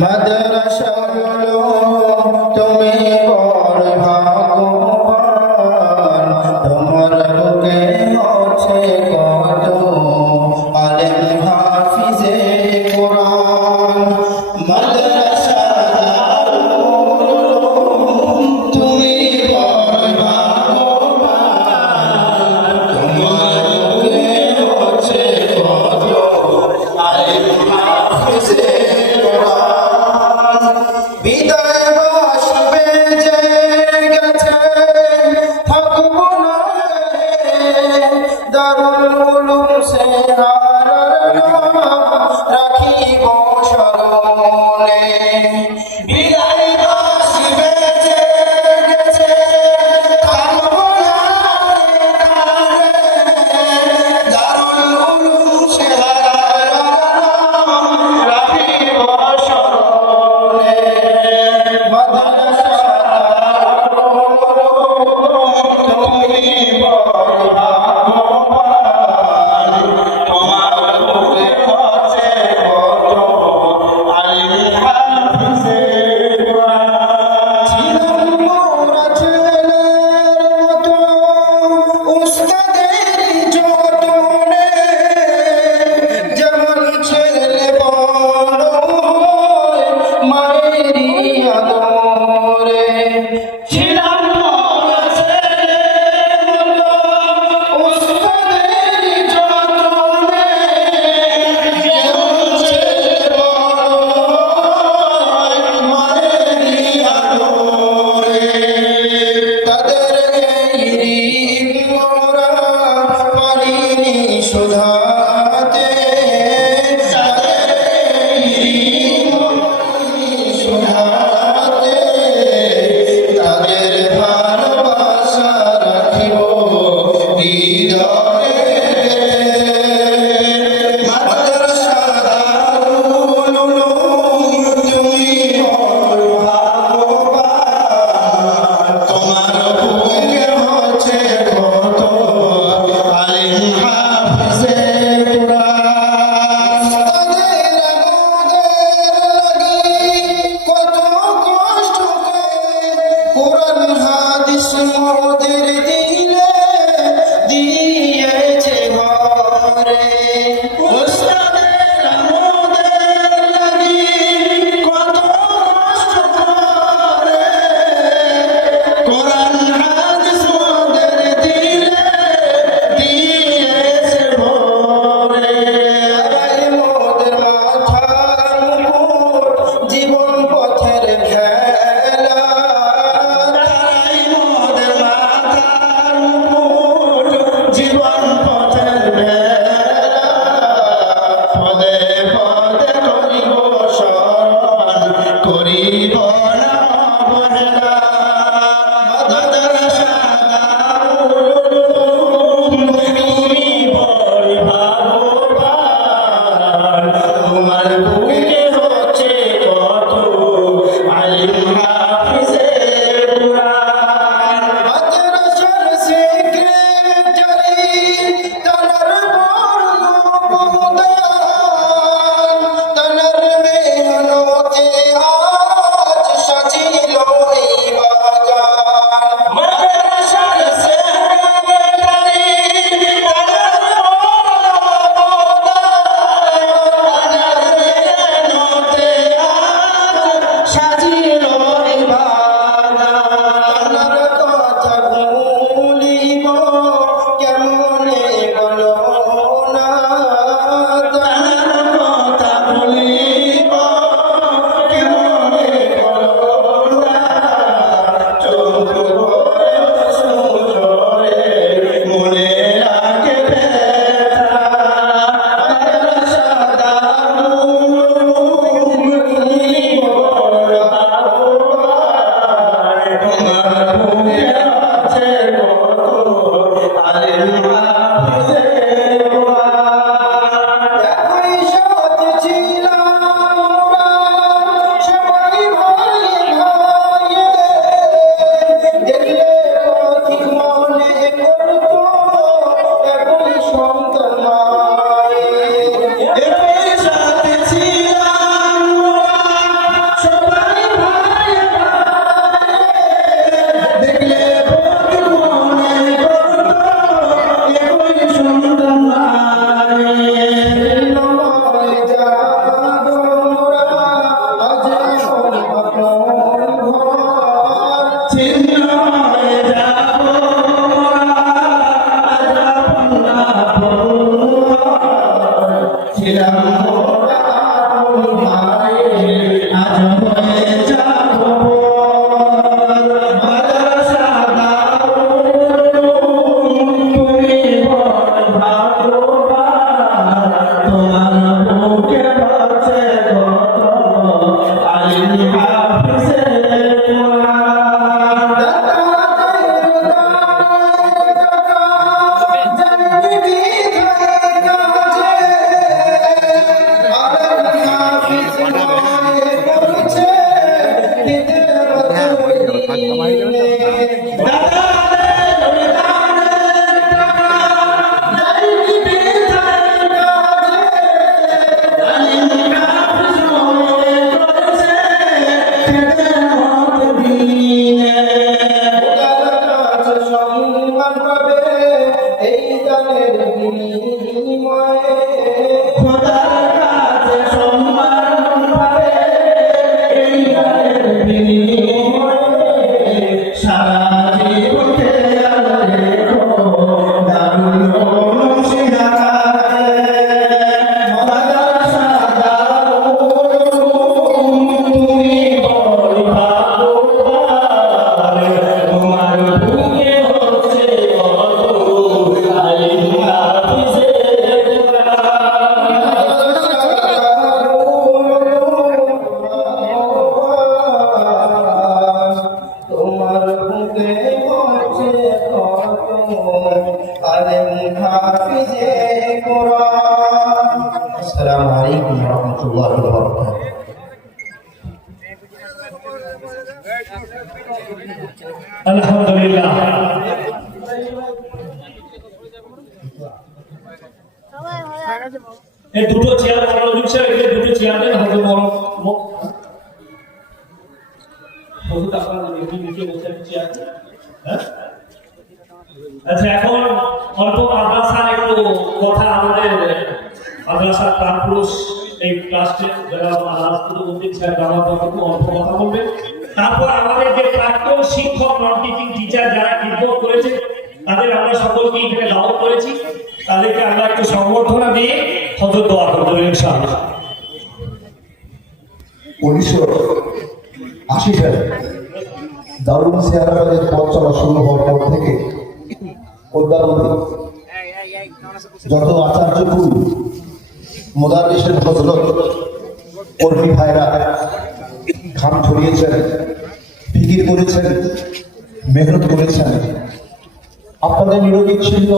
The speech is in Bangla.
মাদ্রাসাগুলো তুমি বড় ভাগ্যবান, তোমার বুকে হচ্ছে কত আলেম হাফিজে কোরআন। মাদ্রাসাগুলো তুমি বড় ভাগ্যবান, তোমার বুকে হচ্ছে কত আলেম হাফিজে বিদায় বাসবে যে গেছে থাকবো না দারুল উলুম সে রাখিব স্মরণে। বিদায় বাসবে যে গেছে থাকবো না দারুল উলুম সে السلام عليكم ورحمة الله وبركاته. আলহামদুলিল্লাহ এই দুটো চেয়ার মনোযোগ স্যার এই দুটো চেয়ার দেন হয়তো হয়তো আপনারা নিচে বসে চেয়ার হ্যাঁ আচ্ছা এখন অল্প মাদ্রাসার একটু কথা আমাদের মাদ্রাসার প্রাণপুরুষ এই ক্লাসে যারা রাজপুরবর্তী স্যার আমার একটু অল্প কথা বলবেন তারপর আমাদের যে প্রাক্তন শিক্ষক নন টিচিং টিচার যারা নির্ভর করেছে তাদের আমরা সকলকে এখানে দাওয়াত করেছি তাদেরকে আমরা একটু সংবর্ধনা দিয়ে হযরত দোয়া করব ইনশাআল্লাহ 1980 সালে দারুল সিয়ারাবাদের পথ চলা শুরু হওয়ার পর থেকে অদ্যাবধি যত আচার্যকুল মোদারিসের ফজলত কর্মী ভাইরা ঘাম ছড়িয়েছেন ফিকির করেছেন মেহনত করেছেন আপনাদের নিরবিচ্ছিন্ন